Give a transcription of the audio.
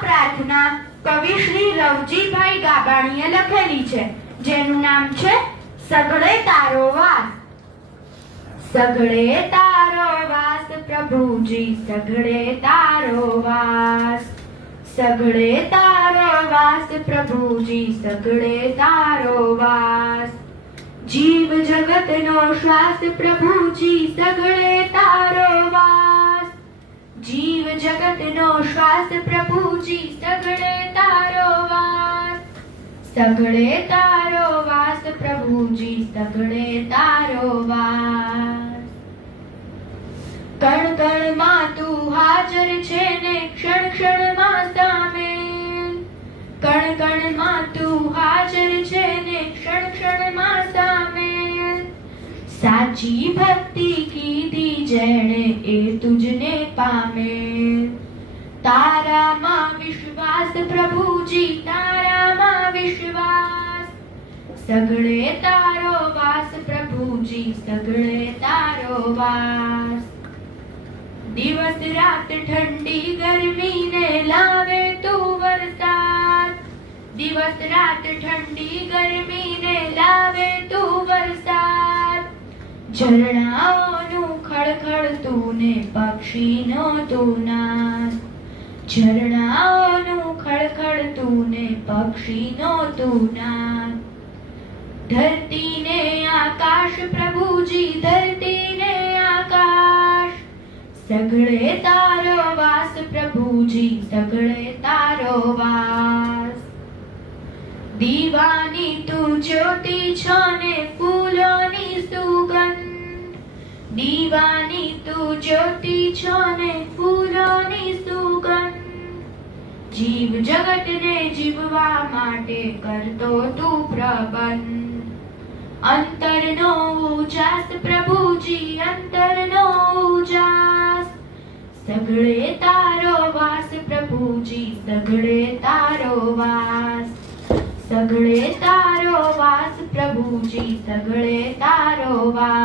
પ્રાર્થના કવિ શ્રી રવજીભાઈ ગાબાણીએ લખેલી છે, જેનું નામ છે સગળે તારો વાસ. સગળે તારો વાસ પ્રભુજી, સગળે તારો વાસ. સગળે તારો વાસ પ્રભુજી, સગળે તારો વાસ. જીવ જગતનો શ્વાસ પ્રભુજી, સગળે તારો વાસ. જીવ જગતનો શ્વાસ પ્રભુજી, સગળે તારો વાસ. સગળે તારો વાસ પ્રભુજી, સગળે તારો વાસ. કણ કણમાં તું હાજર છે ને ક્ષણ ક્ષણમાં સામેલ. કણ કણમાં તું હાજર છે ને ક્ષણ ક્ષણમાં સામેલ. સાચી ભક્તિ કીધી જેણે એ તુજને પામેલ. તારામાં વિશ્વાસ પ્રભુજી, તારામાં વિશ્વાસ. સગળે તારો વાસ પ્રભુજી, સગળે તારો વાસ. દિવસ રાત ઠંડી ગરમી ને લાવે તું વરસાદ. દિવસ રાત ઠંડી ગરમી ને લાવે તું વરસાદ. ઝરણાઓનું ખળખળતું ને પક્ષીનો તું નાદ. ઝરણાઓનું ખળખળતું ને પક્ષીનો તું નાદ. ધરતી ને આકાશ પ્રભુજી, ધરતી ને આકાશ. સગળે તારો વાસ પ્રભુજી, સગળે તારો વાસ. દીવાની તું જ્યોતિ છો ને ફૂલોની સુગંધ. દીવાની તું જ્યોતિ છો ને ફૂલોની સુગંધ. જીવ જગતને જીવવા માટે કરતો તું પ્રબંધ. અંતરનો ઉજાસ પ્રભુજી, અંતરનો ઉજાસ. સગળે તારો વાસ પ્રભુજી, સગળે તારો વાસ. સગળે તારો વાસ પ્રભુજી, સગળે તારો વાસ.